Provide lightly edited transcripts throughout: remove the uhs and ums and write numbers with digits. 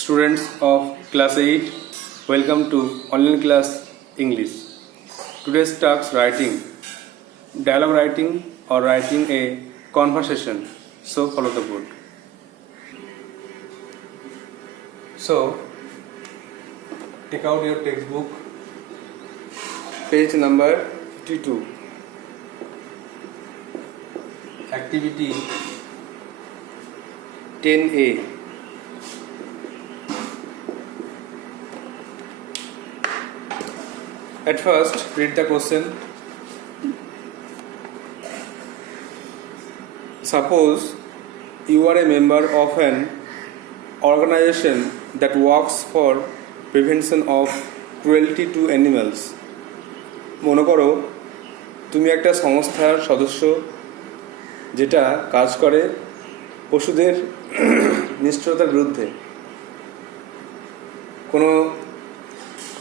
Students of class 8, welcome to online class English. Today's task writing, dialogue writing or writing a conversation. So follow the board. So take out your textbook, page number 52. Activity 10A. At first, read the question. Suppose you are a member of an organization that works for prevention of cruelty to animals. মনে করো তুমি একটা সংস্থার সদস্য যেটা কাজ করে পশুদের নিষ্ঠুরতার বিরুদ্ধে। কোনো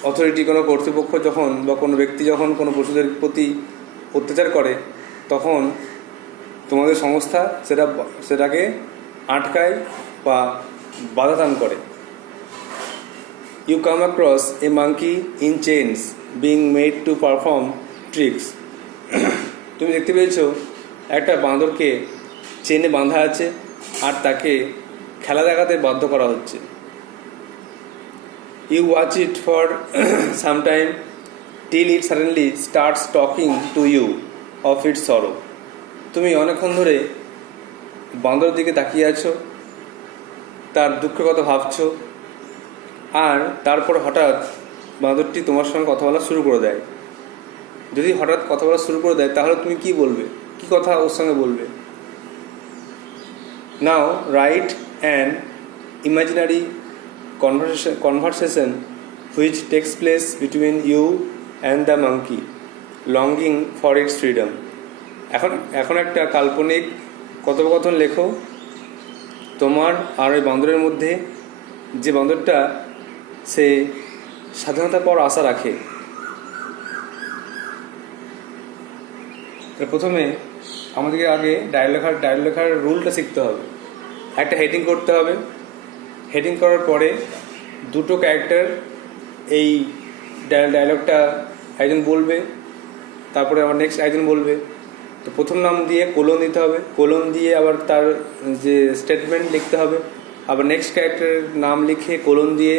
অথরিটি, কোনো কর্তৃপক্ষ যখন বা কোনো ব্যক্তি যখন কোনো পশুদের প্রতি অত্যাচার করে তখন তোমাদের সংস্থা সেটাকে আটকায় বা বাধা দান করে। You come across a monkey in chains being made to perform tricks. তুমি দেখতে পেয়েছো একটা বাঁদরকে চেনে বাঁধা আছে আর তাকে খেলা দেখাতে বাধ্য করা হচ্ছে। You watch it for some time till it suddenly starts talking to you of its sorrow. তুমি অনেকক্ষণ ধরে বাঁদরের দিকে তাকিয়ে আছো, তার দুঃখের কথা ভাবছো, আর তারপর হঠাৎ বাঁদরটি তোমার সঙ্গে কথা বলা শুরু করে দেয়। যদি হঠাৎ কথা বলা শুরু করে দেয় তাহলে তুমি কি বলবে, কি কথা ওর সঙ্গে বলবে? Now write an imaginary conversation which takes place between you and the monkey longing for its freedom. এখন একটা কাল্পনিক কথোপকথন লেখো তোমার আর ওই বাঁদরের মধ্যে, যে বাঁদরটা সে স্বাধীনতা পাওয়ার আশা রাখে। প্রথমে আমাদেরকে আগে ডায়লগ লেখার রুলটা শিখতে হবে। একটা হেডিং করতে হবে। হেডিং করার পরে দুটো ক্যারেক্টার এই ডায়লগটা একজন বলবে, তারপরে আবার নেক্সট একজন বলবে। তো প্রথম নাম দিয়ে কোলন দিতে হবে, কোলন দিয়ে আবার তার যে স্টেটমেন্ট লিখতে হবে, আবার নেক্সট ক্যারেক্টারের নাম লিখে কোলন দিয়ে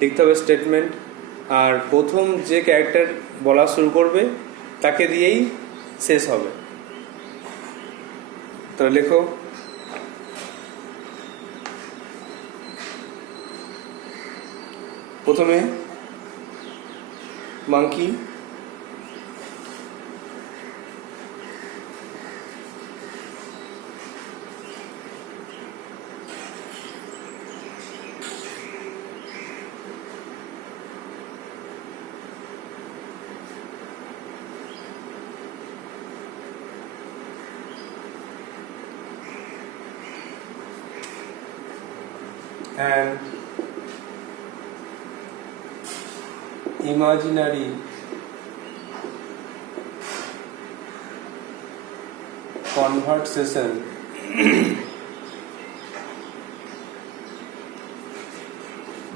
লিখতে হবে স্টেটমেন্ট, আর প্রথম যে ক্যারেক্টার বলা শুরু করবে তাকে দিয়েই শেষ হবে। তো লেখো। প্রথমে monkey, and imaginary conversation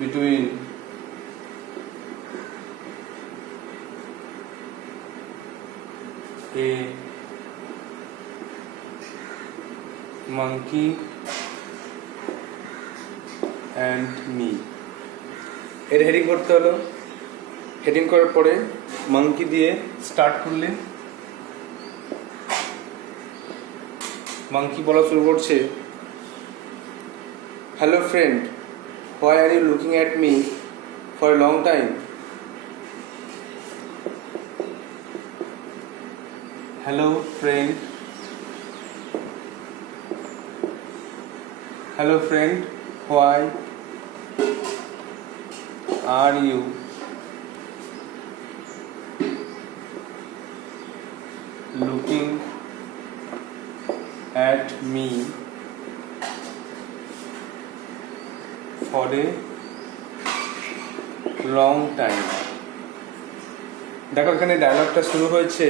between a monkey and me. এর হেডিং করতে হলো। হেডিং করার পরে মাঙ্কি দিয়ে স্টার্ট করলে মাঙ্কি বলা শুরু করছে, hello friend, why are you looking at me for a long time? Hello friend, why are you looking at me for a long time. দেখো এখানে ডায়লগটা শুরু হয়েছে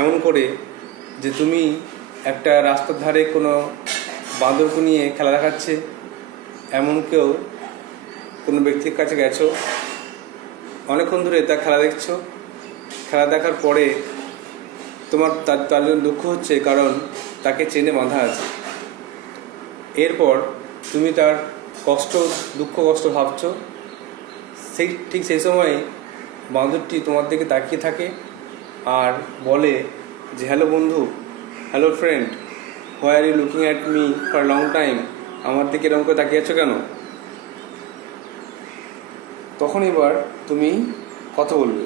এমন করে যে তুমি একটা রাস্তার ধারে কোনো বাঁদরকে নিয়ে খেলা দেখাচ্ছে এমন কেউ কোনো ব্যক্তির কাছে গেছো, অনেকক্ষণ ধরে তার খেলা দেখছো, খেলা দেখার পরে তোমার তার জন্য দুঃখ হচ্ছে, কারণ তাকে চেনে বাঁধা আছে। এরপর তুমি তার দুঃখ কষ্ট ভাবছো। ঠিক সেই সময় বাঁদরটি তোমার দিকে তাকিয়ে থাকে আর বলে যে, হ্যালো বন্ধু, হ্যালো friend, why are you looking at me for long time? আমার দিকে এরকম করে তাকিয়ে আছো কেন? তখন এবার তুমি কথা বলবে।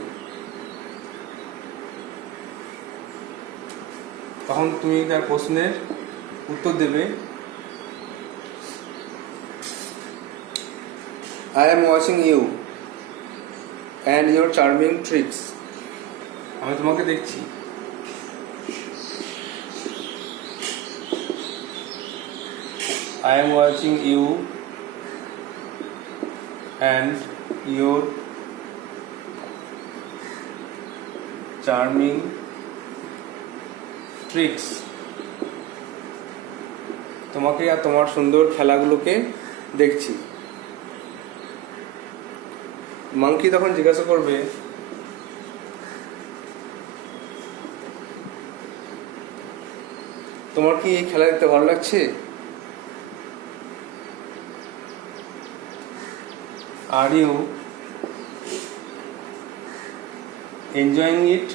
তখন তুমি তার প্রশ্নের উত্তর দেবে, I am watching you and your charming tricks. আমি তোমাকে দেখছি I am watching you and your charming tricks. তোমাকে আর তোমার সুন্দর খেলাগুলোকে দেখছি। মাংকি তখন জিজ্ঞাসা করবে, তোমার কি এই খেলা দেখতে ভালো লাগছে? Are you enjoying it?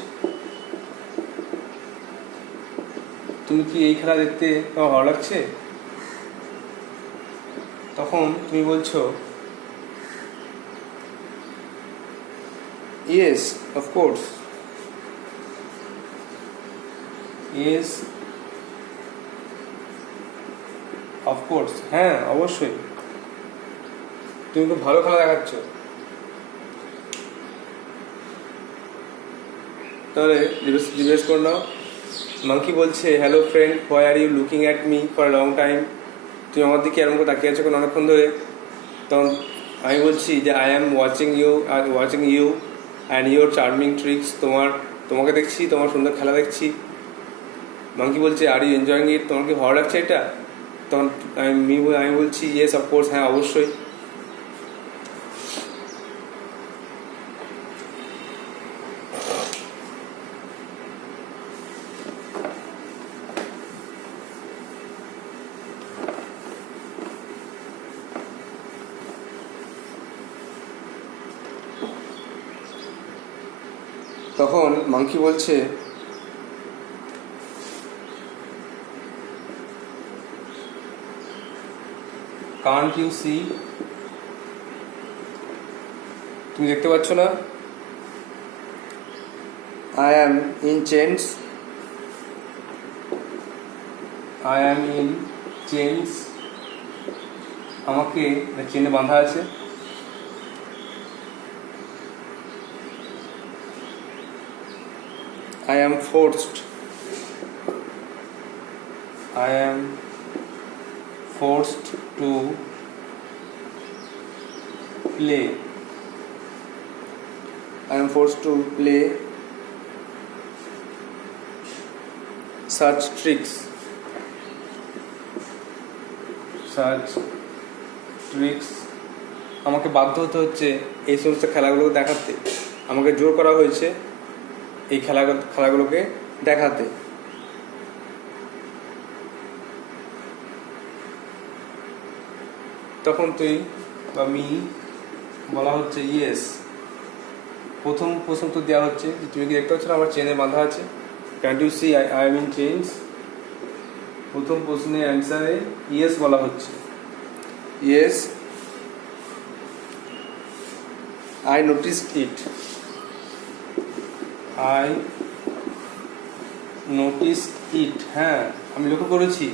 তুমি কি এই খেলা দেখতে তোমার ভালো লাগছে? তখন তুমি বলছো, ইয়েস অফকোর্স, ইয়েস অফকোর্স, হ্যাঁ অবশ্যই, তুমি খুব ভালো খেলা দেখাচ্ছ। তাহলে জিজ্ঞেস করে নাও। মাংকি বলছে, hello friend, why are you looking at me for long time? তুমি আমার দিকে এরকম করে তাকিয়ে আছো কেন অনেকক্ষণ ধরে? তখন আমি বলছি যে, I am watching you and your charming tricks. তোমাকে দেখছি, তোমার সুন্দর খেলা দেখছি। মাংকি বলছে, আর ইউ এনজয়িং ইট? তোমার কি ভালো লাগছে এটা? তখন আমি বলছি, ইয়েস অফকোর্স, হ্যাঁ অবশ্যই। তখন মাংকি বলছে, কান্ট ইউ সি? তুমি দেখতে পাচ্ছ না? I am in change, I am in change, আমাকে চেনে বাঁধা আছে। I am forced to play. I am forced to play such tricks. আমাকে বাধ্য হতে হচ্ছে এই সমস্ত খেলাগুলো দেখাতে। আমাকে জোর করা হয়েছে এই খেলাগুলোকে দেখাতে। তখন তুই বা মি বলা হচ্ছে, ইয়েস। প্রথম প্রশ্ন তো দেওয়া হচ্ছে যে, তুমি কি দেখতে পাচ্ছ না আমার চেনে বাঁধা আছে? Can you see I am in change? প্রথম প্রশ্নের অ্যান্সারে ইয়েস বলা হচ্ছে। Yes, I noticed it. I noticed ইট, হ্যাঁ আমি লক্ষ্য করেছি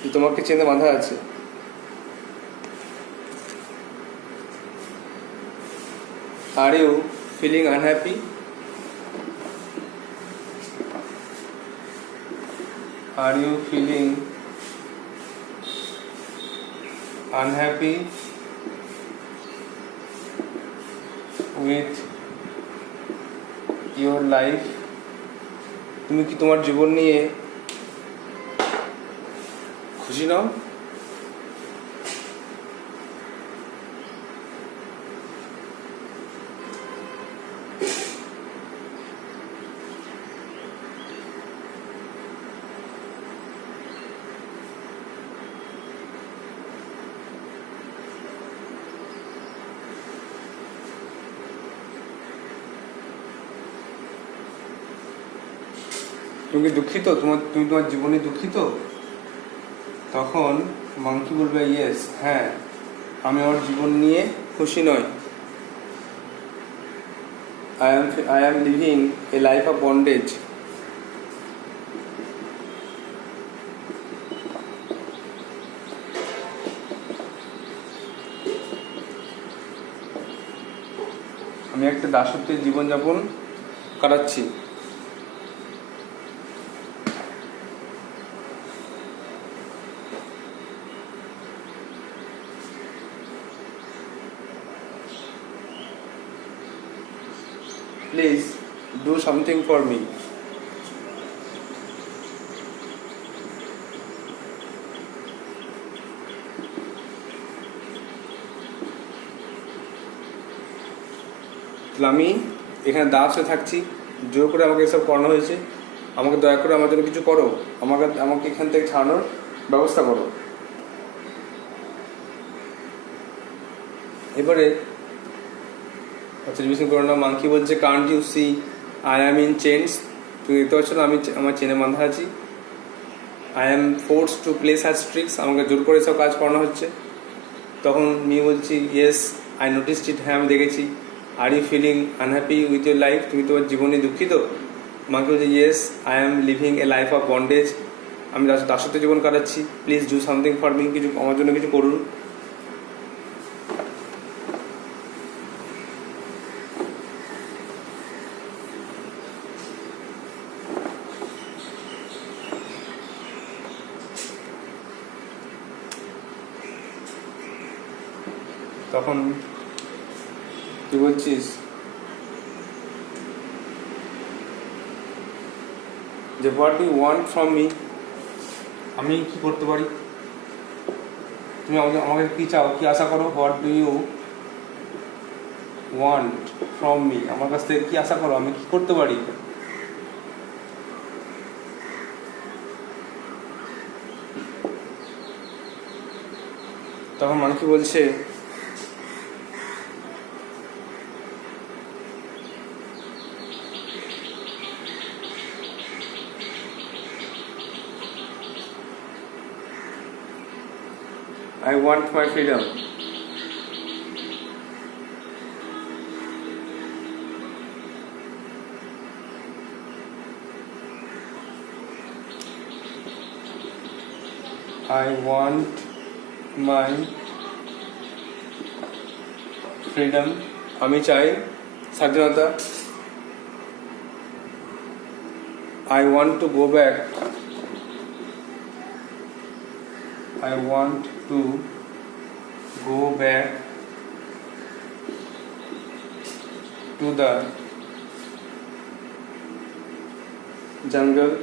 যে তোমাকে চেনে বাঁধা আছে। আর you feeling unhappy? R you feeling unhappy with your life? তুমি কি তোমার জীবন নিয়ে খুশি নাও? তুমি কি দুঃখিত, তুমি তোমার জীবনে দুঃখিত? তখন মাংকি বলবে ইয়েস, হ্যাঁ আমি আমার জীবন নিয়ে খুশি নই। I am living a life of bondage. আমি একটা দাসত্বের জীবনযাপন কাটাচ্ছি। Please do something for me. আমি এখানে দাস হয়ে থাকছি, জোর করে আমাকে এসব করানো হয়েছে, আমাকে দয়া করে আমার জন্য কিছু করো, আমাকে এখান থেকে ছাড়ানোর ব্যবস্থা করো। এবারে অবজারভেশন করো না, মাংকি বলছে can't you see I am in change, তুমি দেখতে পাচ্ছ না আমি আমার চেনে বাঁধা আছি। I am force to play such tricks, আমাকে জোর করে সব কাজ করানো হচ্ছে। তখন মি বলছি ইয়েস আই নোটিসড ইট, হ্যাঁ আমি দেখেছি। Are you feeling unhappy with your life, তুমি তোমার জীবনে দুঃখিত? মাংকি বলছে yes I am living a life of bondage, আমি দাসত্ব জীবন কাটাচ্ছি। Please do something for me, কিছু আমার জন্য কিছু করুন। তখন তুই বলছিস যে what do you want from me, আমি কি করতে পারি, তুমি আমাকে কি চাও, কি আশা করো? What do you want from me, আমার কাছ থেকে কি আশা করো, আমি কি করতে পারি? তখন মাংকি বলছে I want my freedom. I want my freedom. আমি চাই স্বাধীনতা। I want to go back. I want to go back to the jungle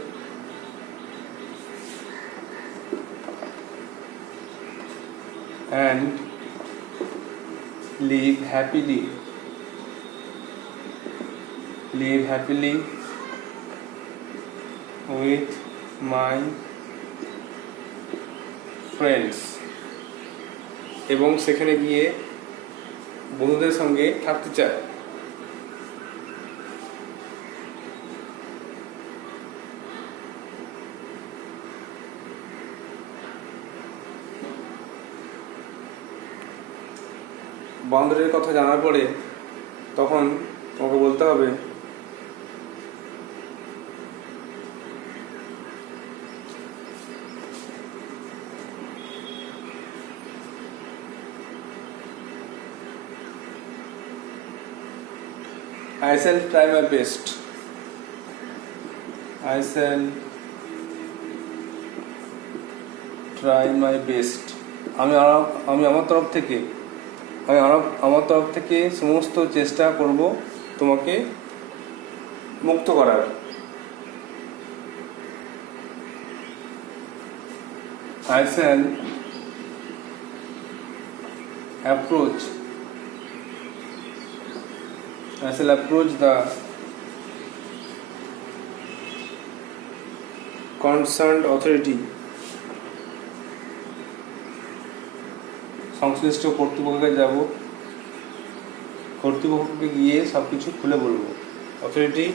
and live happily with my friends, এবং সেখানে গিয়ে বন্ধুদের সঙ্গে থাকতে চায়। বান্দরের কথা জানার পরে তখন ওকে বলতে হবে I shall try my best. I shall try my best. আমি আমার তরফ থেকে সমস্ত চেষ্টা করব তোমাকে মুক্ত করার। I shall approach the concerned authority, সংশ্লিষ্ট কর্তৃপক্ষকে গিয়ে সব কিছু খুলে বলবো। Authority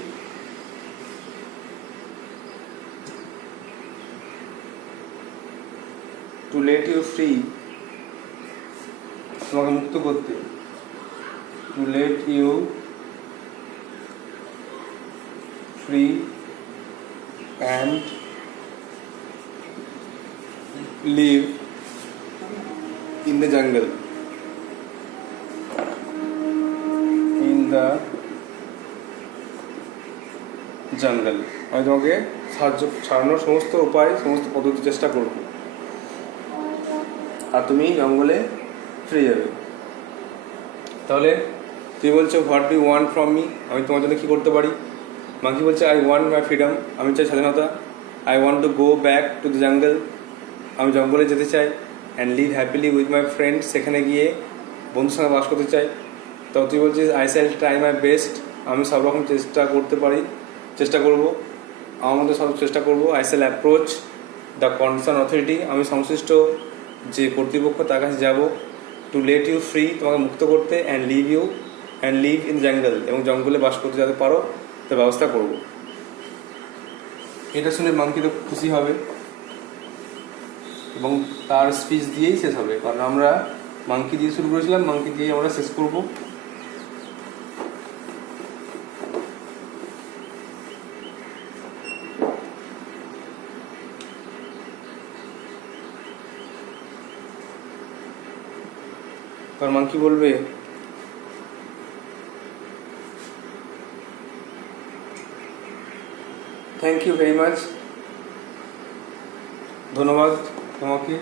to let you free, তোমাকে মুক্ত করতে, to let you free and live in the jungle, in the jungle. আমি তোমাকে সাহায্য ছাড়ানোর সমস্ত উপায়, সমস্ত পদ্ধতি চেষ্টা করব, আর তুমি জঙ্গলে ফিরে যাবে। তাহলে তুমি বলছো what do you want from me, আমি তোমার জন্য কী করতে পারি? মাঙ্কি বলছে আই ওয়ান্ট মাই ফ্রিডম, আমি চাই স্বাধীনতা। I want to go back to the jungle, আমি জঙ্গলে যেতে চাই। And live happily with my friends, সেখানে গিয়ে বন্ধুর সঙ্গে বাস করতে চাই। তো তুই বলছিস I shall try my best, আমি সব রকম চেষ্টা করব, আমার মধ্যে সব চেষ্টা করব। I shall approach the concern authority, আমি সংশ্লিষ্ট যে কর্তৃপক্ষ তার কাছে যাব। টু লেট ইউ ফ্রি, তোমাকে মুক্ত করতে। অ্যান্ড লিভ ইন জঙ্গল, এবং জঙ্গলে বাস করতে যাতে পারো তার ব্যবস্থা করব। এটা শুনে মাঙ্কি তো খুশি হবে এবং তার স্পিচ দিয়েই শেষ হবে, কারণ আমরা মাঙ্কি দিয়ে শুরু করেছিলাম, মাঙ্কি দিয়েই আমরা শেষ করব। কারণ মাঙ্কি বলবে থ্যাংক ইউ ভেরি মাচ, ধন্যবাদ তোমাকে,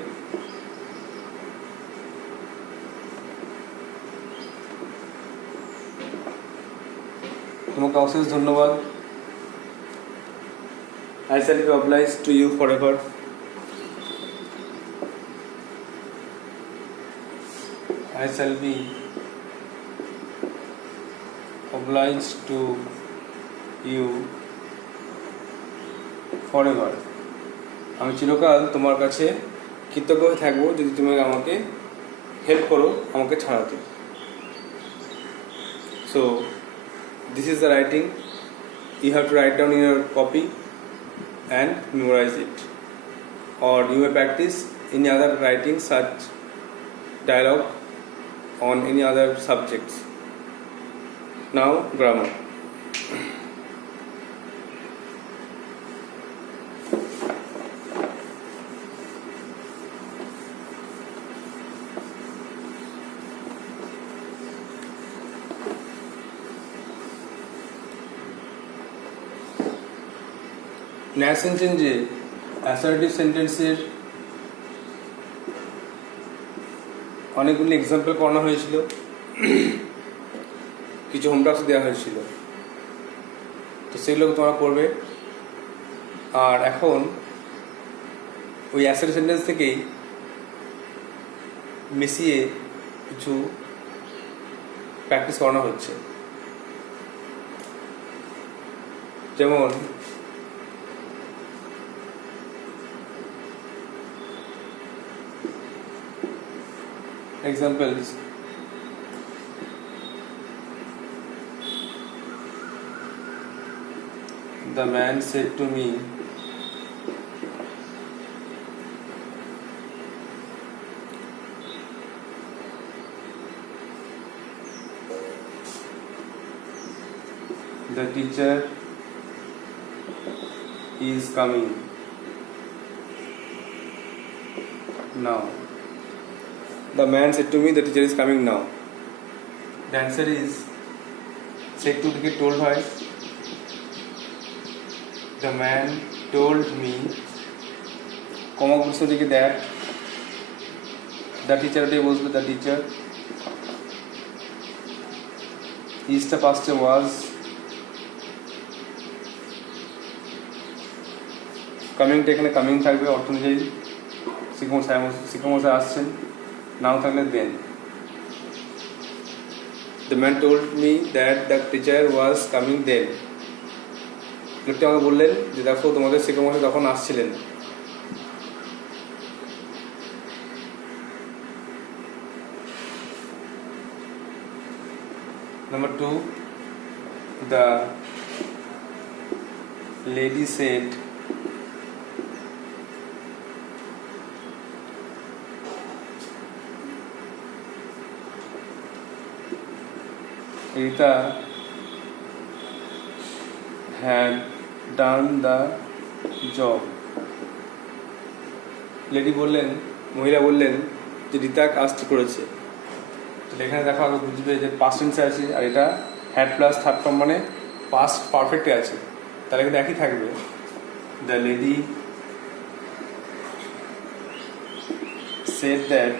তোমাকে অশেষ ধন্যবাদ। I shall be obliged to you forever. I shall be obliged to you forever. আমি চিরকাল তোমার কাছে কৃতজ্ঞ হয়ে থাকবো যদি তুমি আমাকে হেল্প করো আমাকে ছাড়াতে। So this is the writing. You have to write down in your copy and memorize it, or you may practice any other writing such dialogue on any other subjects. Now grammar. Narration চেঞ্জে assertive সেন্টেন্সের অনেকগুলি এক্সাম্পল করানো হয়েছিল, কিছু হোমটাস্ক দেওয়া হয়েছিল, তো সেগুলো তোমরা করবে। আর এখন ওই অ্যাসার্টিভ সেন্টেন্স থেকেই মিশিয়ে কিছু প্র্যাকটিস করানো হচ্ছে। যেমন examples, the man said to me, the teacher is coming now. The man said to me, the teacher is coming now. The answer is said to থেকে told হয়, the man told me, কমা বসে দিকে that, the teacher ওটাই বসবে, the teacher, is the past was, কামিংটা এখানে কামিং থাকবে অর্থ অনুযায়ী, শিক্ষামশাই আসছেন, নাও থাকলে then. The man told me that the teacher was coming then. লোকটি আমাকে বললেন যে দেখো তোমাদের শিক্ষামশাই তখন আসছিলেন। Number 2, the lady said Rita had done the job. Lady বললেন, মহিলা বললেন যে রিতা কাজটি করেছে। তো এখানে দেখো আগে বুঝবে যে পাস্ট টেন্সে আছে, আর এটা হ্যাড প্লাস থার্ড ফর্ম মানে পাস্ট পারফেক্টে আছে, তাহলে কিন্তু একই থাকবে। The lady said that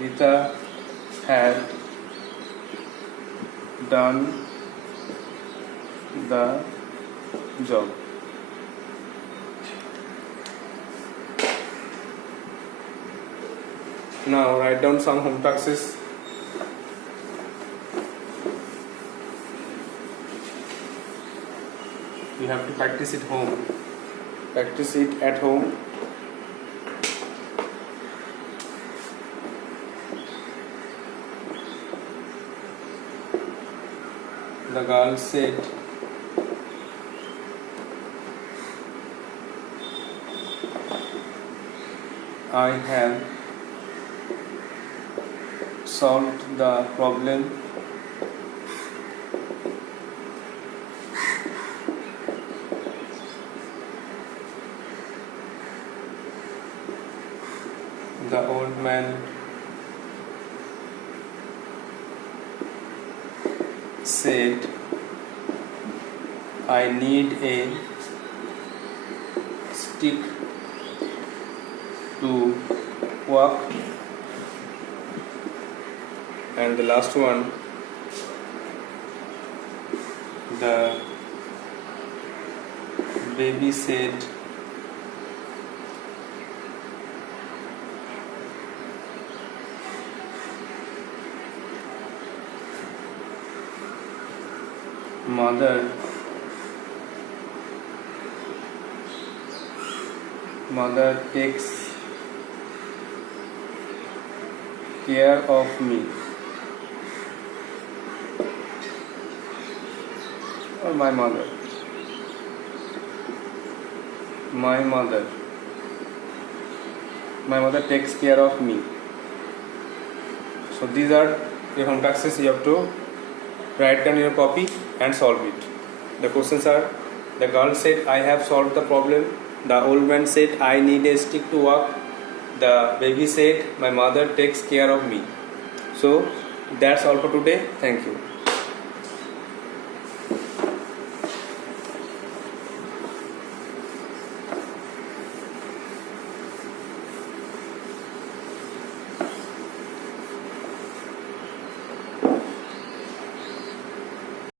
Rita had done the job. Now write down some home taxes. You have to practice it home. Practice it at home. The girl said, I have solved the problem. The old man said, I need a stick to walk. And the last one, the baby said, Mother takes care of me. Or my mother. My mother takes care of me. So these are the home taxes you have to write down your copy and solve it. The questions are: the girl said, I have solved the problem. The old man said, I need a stick to walk. The baby said, my mother takes care of me. So that's all for today. Thank you.